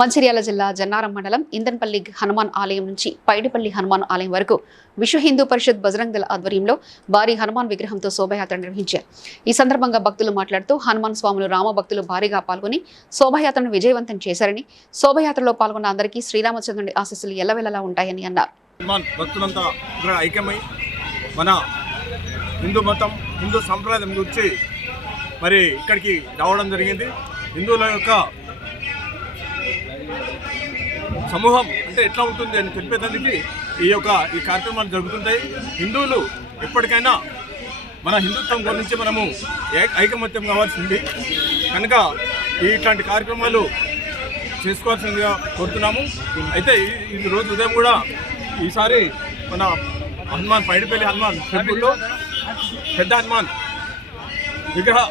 మంచిర్యాల జిల్లా జన్నారం మండలం ఇందన్పల్లి హనుమాన్ ఆలయం నుంచి పైడిపల్లి హనుమాన్ ఆలయం వరకు విశ్వ హిందూ పరిషత్ బజరంగ్ దళ ఆధ్వర్యంలో భారీ హనుమాన్ విగ్రహంతో శోభయాత్ర నిర్వహించారు. ఈ సందర్భంగా భక్తులు మాట్లాడుతూ హనుమాన్ స్వాములు రామ భక్తులు భారీగా పాల్గొని శోభయాత్రను విజయవంతం చేశారని శోభయాత్రలో పాల్గొన్న అందరికీ శ్రీరామచంద్రుడి ఆశీస్సులు ఎల్లవెల్లలా ఉంటాయని అన్నారు. భక్తులంతా ఐక్యమై మన హిందూ మతం హిందూ సంప్రదాయం గురించి మరి ఇక్కడికి రావడం జరిగింది. హిందువుల యొక్క సమూహం అంటే ఎట్లా ఉంటుంది అని తెలిపేదానికి ఈ యొక్క ఈ కార్యక్రమాలు జరుగుతుంటాయి. హిందువులు ఎప్పటికైనా మన హిందుత్వం గురించి మనము ఏ- ఐకమత్యం కావాల్సింది. కనుక ఇట్లాంటి కార్యక్రమాలు చేసుకోవాల్సిందిగా కోరుతున్నాము. అయితే ఈ- రోజు ఉదయం కూడా ఈసారి మన హనుమాన్ పైడిపల్లి హనుమాన్ టెంపుల్లో పెద్ద హనుమాన్ విగ్రహ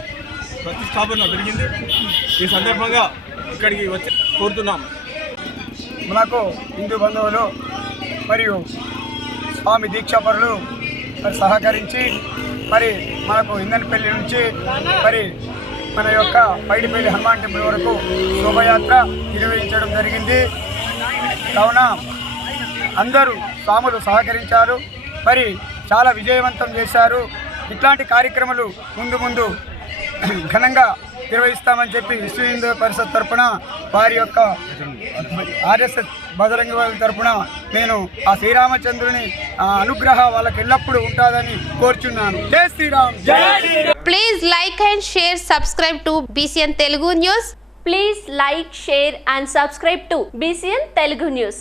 ప్రతిష్టాపన జరిగింది. ఈ సందర్భంగా ఇక్కడికి వచ్చి కోరుతున్నాం మనకు హిందూ బంధువులు మరియు స్వామి దీక్షాపరులు మరి సహకరించి మరి మనకు ఇందనపల్లి నుంచి మరి మన యొక్క పైడిపల్లి హనుమాన్ టెంపుల్ వరకు శోభయాత్ర నిర్వహించడం జరిగింది. కావున అందరూ స్వాములు సహకరించారు. మరి చాలా విజయవంతం చేశారు. ఇట్లాంటి కార్యక్రమాలు ముందు ముందు ఘనంగా నిర్వహిస్తామని చెప్పి విశ్వ హిందూ పరిషత్ తరపున వారి యొక్క ఆర్ఎస్ఎస్ బజరంగ వాళ్ళ తరపున నేను ఆ శ్రీరామచంద్రుని ఆ అనుగ్రహ వాళ్ళకి ఎల్లప్పుడూ ఉంటుందని కోరుచున్నాను జై శ్రీరామ్ జై Sriram Please like and share, subscribe to BCN Telugu News. Please like, share and subscribe to BCN Telugu News.